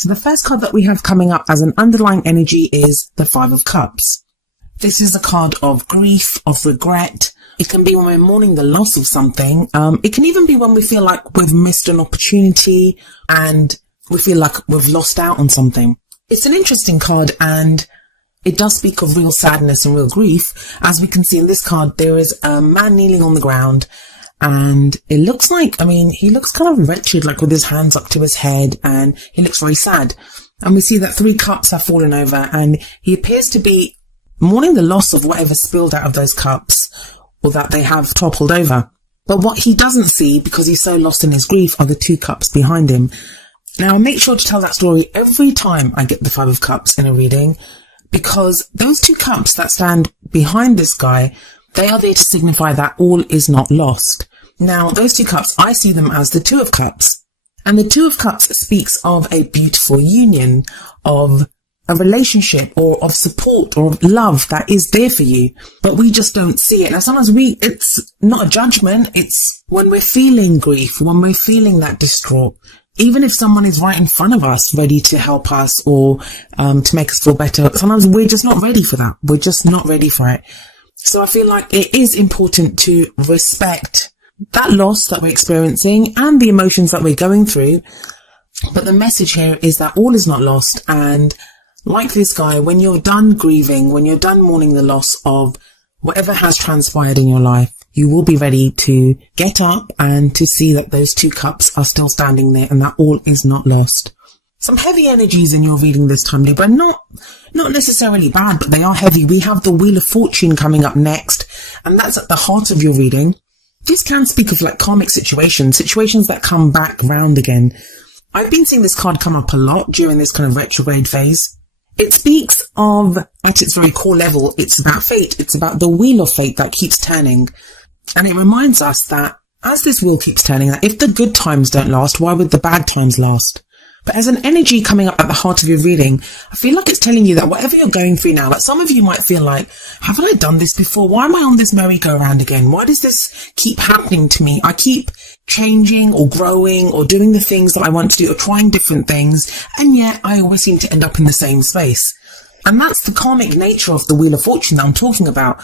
So the first card that we have coming up as an underlying energy is the Five of Cups. This is a card of grief, of regret. It can be when we're mourning the loss of something. It can even be when we feel like we've missed an opportunity and we feel like we've lost out on something. It's an interesting card, and it does speak of real sadness and real grief. As we can see in this card, there is a man kneeling on the ground, and it looks like, he looks kind of wretched, like with his hands up to his head, and he looks very sad. And we see that 3 cups have fallen over, and he appears to be mourning the loss of whatever spilled out of those cups, or that they have toppled over. But what he doesn't see, because he's so lost in his grief, are the 2 cups behind him. Now, I make sure to tell that story every time I get the 5 of Cups in a reading, because those 2 cups that stand behind this guy, they are there to signify that all is not lost. Now, those 2 cups, I see them as the 2 of Cups. And the 2 of Cups speaks of a beautiful union, of a relationship, or of support, or of love that is there for you, but we just don't see it. Now, sometimes it's not a judgment. It's when we're feeling grief, when we're feeling that distraught, even if someone is right in front of us, ready to help us or to make us feel better, sometimes we're just not ready for that. We're just not ready for it. So I feel like it is important to respect that loss that we're experiencing and the emotions that we're going through. But the message here is that all is not lost. And like this guy, when you're done grieving, when you're done mourning the loss of whatever has transpired in your life, you will be ready to get up and to see that those 2 cups are still standing there and that all is not lost. Some heavy energies in your reading this time, Libra. Not necessarily bad, but they are heavy. We have the Wheel of Fortune coming up next, and that's at the heart of your reading. This can speak of like karmic situations that come back round again. I've been seeing this card come up a lot during this kind of retrograde phase. It speaks of, at its very core level, it's about fate. It's about the wheel of fate that keeps turning. And it reminds us that as this wheel keeps turning, that if the good times don't last, why would the bad times last? But as an energy coming up at the heart of your reading, I feel like it's telling you that whatever you're going through now, like some of you might feel like, haven't I done this before? Why am I on this merry-go-round again? Why does this keep happening to me? I keep changing or growing or doing the things that I want to do or trying different things, and yet I always seem to end up in the same space. And that's the karmic nature of the Wheel of Fortune that I'm talking about,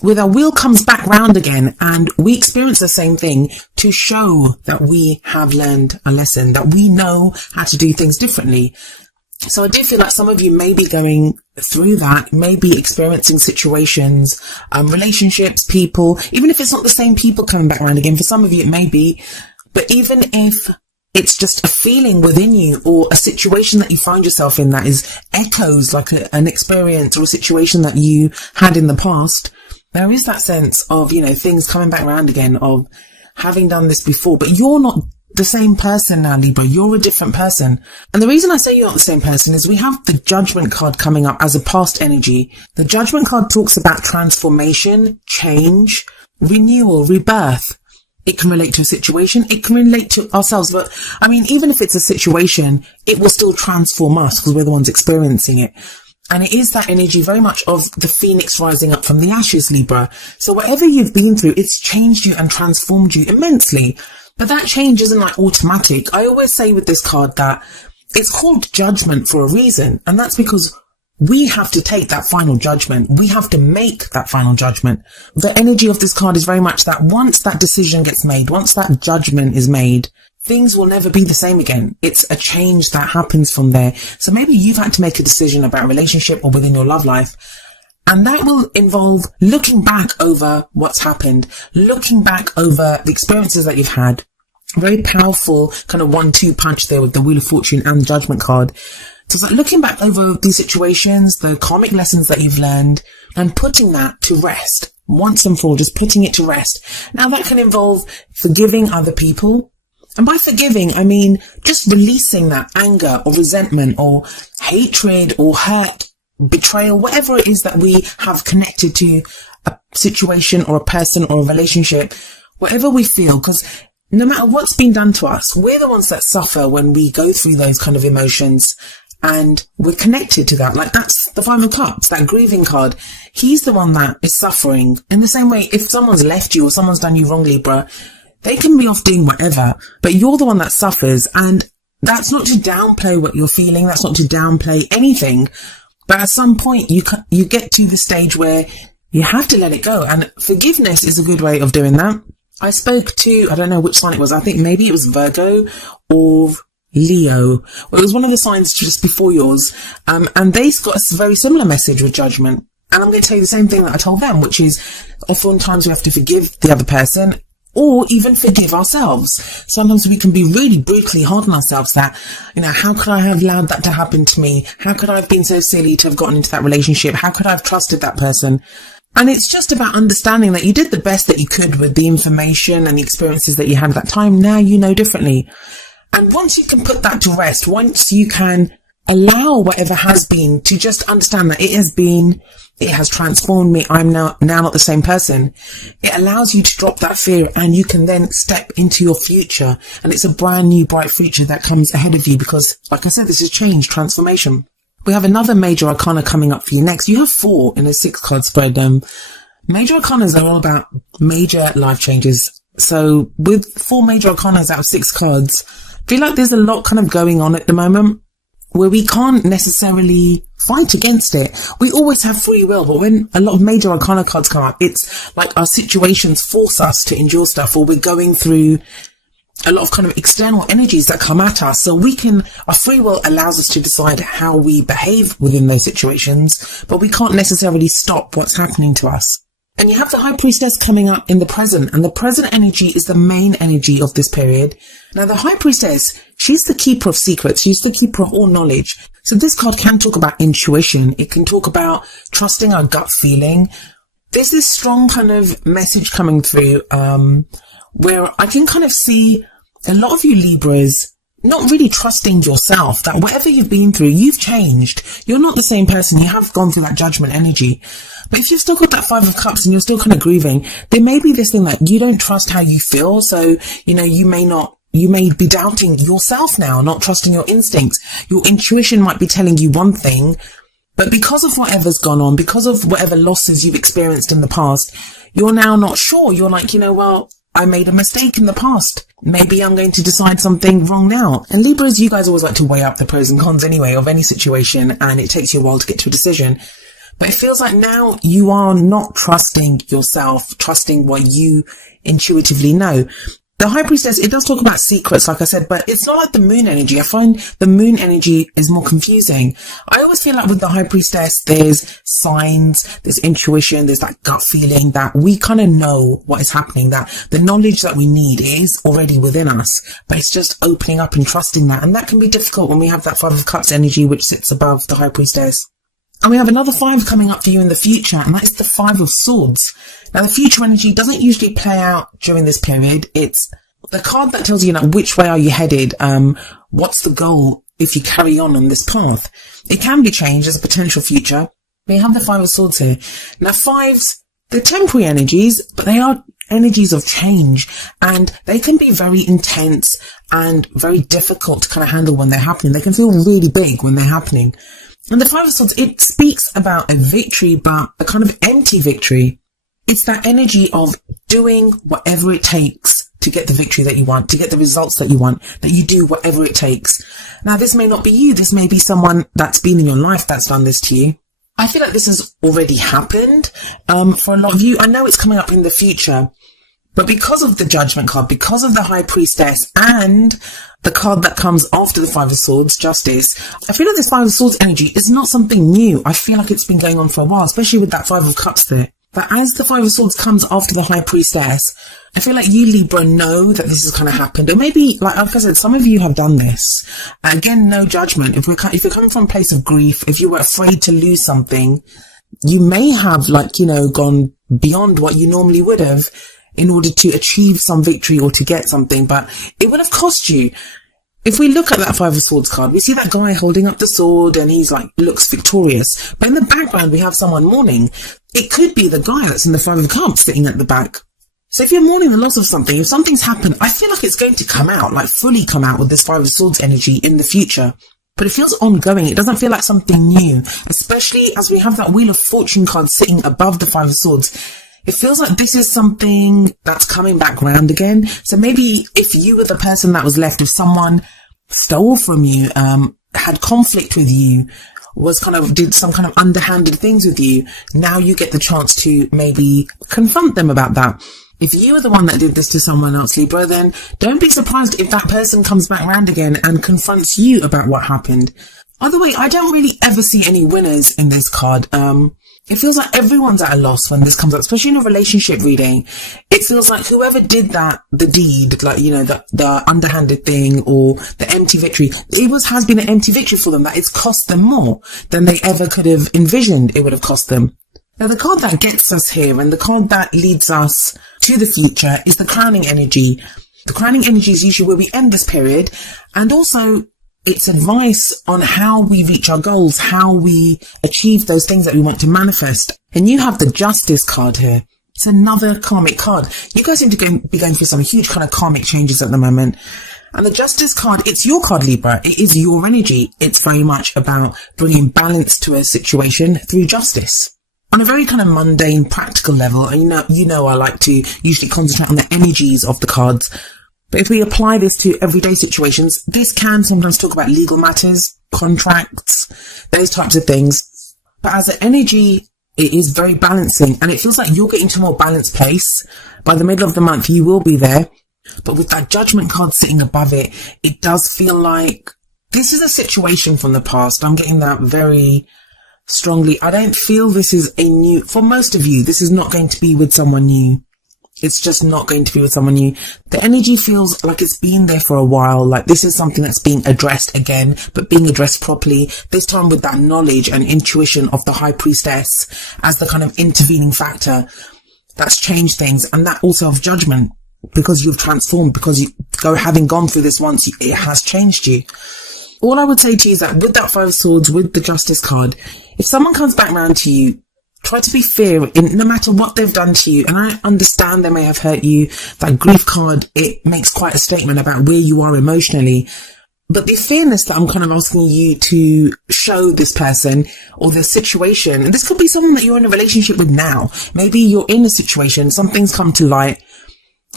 where our wheel comes back round again and we experience the same thing to show that we have learned a lesson, that we know how to do things differently. So I do feel like some of you may be going through that, may be experiencing situations, relationships, people, even if it's not the same people coming back around again. For some of you it may be, but even if it's just a feeling within you or a situation that you find yourself in that is echoes like an experience or a situation that you had in the past, there is that sense of, things coming back around again, of having done this before, but you're not the same person now, Libra. You're a different person. And the reason I say you're not the same person is we have the Judgment card coming up as a past energy. The Judgment card talks about transformation, change, renewal, rebirth. It can relate to a situation. It can relate to ourselves. But even if it's a situation, it will still transform us because we're the ones experiencing it. And it is that energy very much of the phoenix rising up from the ashes, Libra. So whatever you've been through, it's changed you and transformed you immensely. But that change isn't like automatic. I always say with this card that it's called Judgment for a reason. And that's because we have to take that final judgment. We have to make that final judgment. The energy of this card is very much that once that decision gets made, once that judgment is made, things will never be the same again. It's a change that happens from there. So maybe you've had to make a decision about a relationship or within your love life. And that will involve looking back over what's happened, looking back over the experiences that you've had. Very powerful kind of 1-2 punch there with the Wheel of Fortune and the Judgment card. So it's like looking back over these situations, the karmic lessons that you've learned, and putting that to rest once and for all, just putting it to rest. Now that can involve forgiving other people. And by forgiving, I mean just releasing that anger or resentment or hatred or hurt, betrayal, whatever it is that we have connected to a situation or a person or a relationship, whatever we feel, because no matter what's been done to us, we're the ones that suffer when we go through those kind of emotions, and we're connected to that. Like that's the Five of Cups, that grieving card. He's the one that is suffering. In the same way, if someone's left you or someone's done you wrong, Libra, they can be off doing whatever, but you're the one that suffers. And That's not to downplay what you're feeling. That's not to downplay anything. But at some point, you get to the stage where you have to let it go. And forgiveness is a good way of doing that. I spoke to, I don't know which sign it was. I think maybe it was Virgo or Leo. Well, it was one of the signs just before yours. And they got a very similar message with judgment. And I'm going to tell you the same thing that I told them, which is oftentimes we have to forgive the other person or even forgive ourselves. Sometimes we can be really brutally hard on ourselves that, how could I have allowed that to happen to me? How could I have been so silly to have gotten into that relationship? How could I have trusted that person? And it's just about understanding that you did the best that you could with the information and the experiences that you had at that time. Now you know differently. And once you can put that to rest, once you can allow whatever has been to just understand that it has transformed me. I'm now not the same person. It allows you to drop that fear and you can then step into your future. And it's a brand new bright future that comes ahead of you because, like I said, this is change, transformation. We have another major arcana coming up for you next. You have 4 in a 6-card spread. Major arcanas are all about major life changes. So with 4 major arcanas out of 6 cards, I feel like there's a lot kind of going on at the moment where we can't necessarily fight against it. We always have free will, but when a lot of major arcana cards come up, it's like our situations force us to endure stuff, or we're going through a lot of kind of external energies that come at us. So our free will allows us to decide how we behave within those situations, but we can't necessarily stop what's happening to us. And you have the High Priestess coming up in the present, and the present energy is the main energy of this period. Now, the High Priestess, she's the keeper of secrets. She's the keeper of all knowledge. So this card can talk about intuition. It can talk about trusting our gut feeling. There's this strong kind of message coming through, where I can kind of see a lot of you Libras not really trusting yourself, that whatever you've been through, you've changed. You're not the same person. You have gone through that judgment energy. But if you've still got that 5 of Cups and you're still kind of grieving, there may be this thing that you don't trust how you feel. So, you may be doubting yourself now, not trusting your instincts. Your intuition might be telling you one thing, but because of whatever's gone on, because of whatever losses you've experienced in the past, you're now not sure. You're like, well, I made a mistake in the past. Maybe I'm going to decide something wrong now. And Libras, you guys always like to weigh up the pros and cons anyway of any situation, and it takes you a while to get to a decision. But it feels like now you are not trusting yourself, trusting what you intuitively know. The High Priestess, it does talk about secrets, like I said, but it's not like the moon energy. I find the moon energy is more confusing. I always feel like with the High Priestess, there's signs, there's intuition, there's that gut feeling that we kind of know what is happening, that the knowledge that we need is already within us, but it's just opening up and trusting that. And that can be difficult when we have that 5 of Cups energy, which sits above the High Priestess. And we have another 5 coming up for you in the future, and that is the 5 of Swords. Now, the future energy doesn't usually play out during this period. It's the card that tells you, which way are you headed? What's the goal if you carry on this path? It can be changed as a potential future. We have the 5 of Swords here. Now, 5s, they're temporary energies, but they are energies of change, and they can be very intense and very difficult to kind of handle when they're happening. They can feel really big when they're happening. And the 5 of Swords, it speaks about a victory, but a kind of empty victory. It's that energy of doing whatever it takes to get the victory that you want, to get the results that you want, that you do whatever it takes. Now, this may not be you. This may be someone that's been in your life that's done this to you. I feel like this has already happened for a lot of you. I know it's coming up in the future, but because of the Judgment card, because of the High Priestess, and the card that comes after the 5 of Swords, Justice, I feel like this 5 of Swords energy is not something new. I feel like it's been going on for a while, especially with that 5 of Cups there. But as the 5 of Swords comes after the High Priestess, I feel like you, Libra, know that this has kind of happened. Or maybe, like I said, some of you have done this. Again, no judgment. If you're coming from a place of grief, if you were afraid to lose something, you may have, gone beyond what you normally would have in order to achieve some victory or to get something, but it would have cost you. If we look at that 5 of Swords card, we see that guy holding up the sword and he's looks victorious. But in the background, we have someone mourning. It could be the guy that's in the 5 of Cups sitting at the back. So if you're mourning the loss of something, if something's happened, I feel like it's going to come out, fully come out with this 5 of Swords energy in the future. But it feels ongoing. It doesn't feel like something new, especially as we have that Wheel of Fortune card sitting above the 5 of Swords. It feels like this is something that's coming back round again. So maybe if you were the person that was left, if someone stole from you, had conflict with you, did some kind of underhanded things with you, now you get the chance to maybe confront them about that. If you are the one that did this to someone else, Libra, then don't be surprised if that person comes back around again and confronts you about what happened. Either way, I don't really ever see any winners in this card. It feels like everyone's at a loss when this comes up, especially in a relationship reading. It feels like whoever did the deed, like, the underhanded thing or the empty victory, has been an empty victory for them, that it's cost them more than they ever could have envisioned it would have cost them. Now, the card that gets us here and the card that leads us to the future is the crowning energy. The crowning energy is usually where we end this period, and also it's advice on how we reach our goals, how we achieve those things that we want to manifest. And you have the Justice card here. It's another karmic card. You guys seem to be going through some huge kind of karmic changes at the moment. And the Justice card, it's your card, Libra. It is your energy. It's very much about bringing balance to a situation through justice. On a very kind of mundane, practical level, you know I like to usually concentrate on the energies of the cards. But if we apply this to everyday situations, this can sometimes talk about legal matters, contracts, those types of things. But as an energy, it is very balancing, and it feels like you're getting to a more balanced place. By the middle of the month, you will be there. But with that Judgment card sitting above it, it does feel like this is a situation from the past. I'm getting that very strongly. I don't feel this is for most of you, this is not going to be with someone new. It's just not going to be with someone new. The energy feels like it's been there for a while. Like this is something that's being addressed again, but being addressed properly. This time with that knowledge and intuition of the High Priestess as the kind of intervening factor that's changed things. And that also of Judgment, because you've transformed, because having gone through this once, it has changed you. All I would say to you is that with that Five of Swords, with the Justice card, if someone comes back around to you, try to be fair in no matter what they've done to you. And I understand they may have hurt you. That Grief card, it makes quite a statement about where you are emotionally. But the fairness that I'm kind of asking you to show this person or the situation, and this could be someone that you're in a relationship with now. Maybe you're in a situation, something's come to light,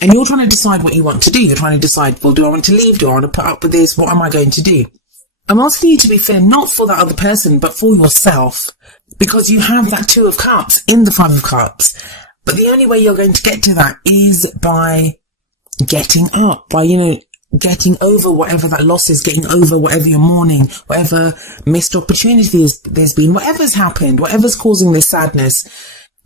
and you're trying to decide what you want to do. You're trying to decide, well, do I want to leave? Do I want to put up with this? What am I going to do? I'm asking you to be fair, not for that other person, but for yourself. Because you have that Two of Cups in the Five of Cups. But the only way you're going to get to that is by getting up, by, getting over whatever that loss is, getting over whatever you're mourning, whatever missed opportunities there's been, whatever's happened, whatever's causing this sadness.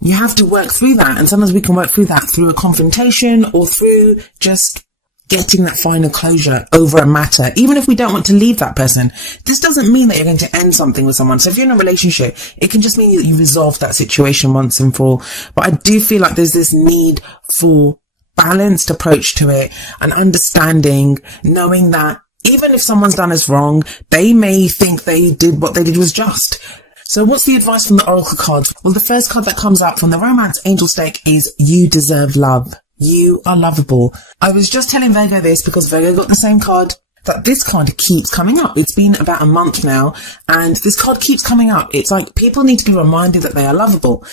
You have to work through that. And sometimes we can work through that through a confrontation or through just getting that final closure over a matter, even if we don't want to leave that person. This doesn't mean that you're going to end something with someone. So if you're in a relationship, it can just mean that you resolve that situation once and for all. But I do feel like there's this need for balanced approach to it and understanding, knowing that even if someone's done us wrong, they may think what they did was just. So what's the advice from the Oracle cards? Well, the first card that comes out from the Romance Angels deck is You Deserve Love. You are lovable. I was just telling Virgo this because Virgo got the same card, that this card keeps coming up. It's been about a month now, and this card keeps coming up. It's like people need to be reminded that they are lovable.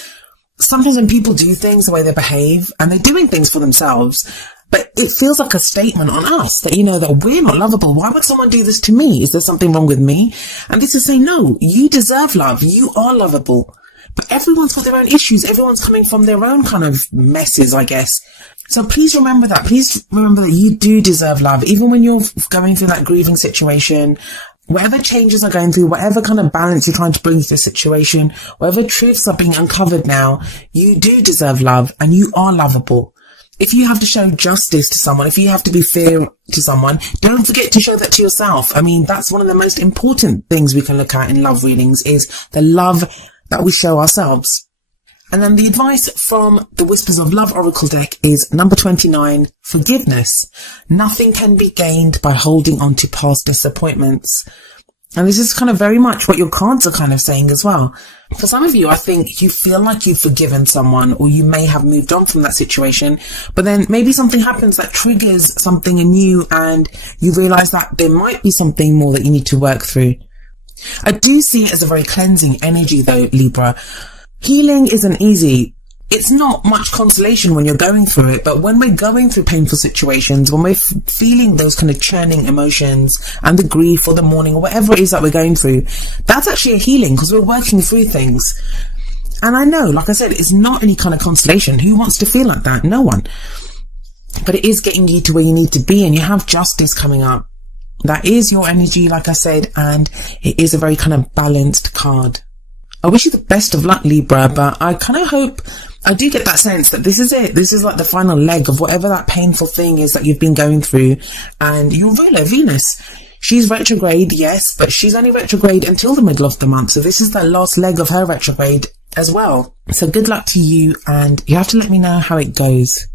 Sometimes when people do things the way they behave, and they're doing things for themselves, but it feels like a statement on us that, that we're not lovable. Why would someone do this to me? Is there something wrong with me? And this is saying, no, you deserve love. You are lovable. But everyone's got their own issues. Everyone's coming from their own kind of messes, I guess. So please remember that. Please remember that you do deserve love. Even when you're going through that grieving situation, whatever changes are going through, whatever kind of balance you're trying to bring to the situation, whatever truths are being uncovered now, you do deserve love and you are lovable. If you have to show justice to someone, if you have to be fair to someone, don't forget to show that to yourself. I mean, that's one of the most important things we can look at in love readings, is the love that we show ourselves. And then the advice from the Whispers of Love Oracle deck is number 29, forgiveness. Nothing can be gained by holding on to past disappointments. And this is kind of very much what your cards are kind of saying as well. For some of you, I think you feel like you've forgiven someone, or you may have moved on from that situation, but then maybe something happens that triggers something in you and you realize that there might be something more that you need to work through. I do see it as a very cleansing energy though, Libra. Healing isn't easy. it's not much consolation when you're going through it, but when we're going through painful situations, when we're feeling those kind of churning emotions and the grief or the mourning or whatever it is that we're going through, that's actually a healing, because we're working through things. And I know, like I said, it's not any kind of consolation. Who wants to feel like that? No one. But it is getting you to where you need to be, and you have justice coming up. That is your energy, like I said, and it is a very kind of balanced card. I wish you the best of luck, Libra, but I kind of hope, I do get that sense that this is it. This is like the final leg of whatever that painful thing is that you've been going through. And your ruler, Venus, she's retrograde, yes, but she's only retrograde until the middle of the month. So this is the last leg of her retrograde as well. So good luck to you, and you have to let me know how it goes.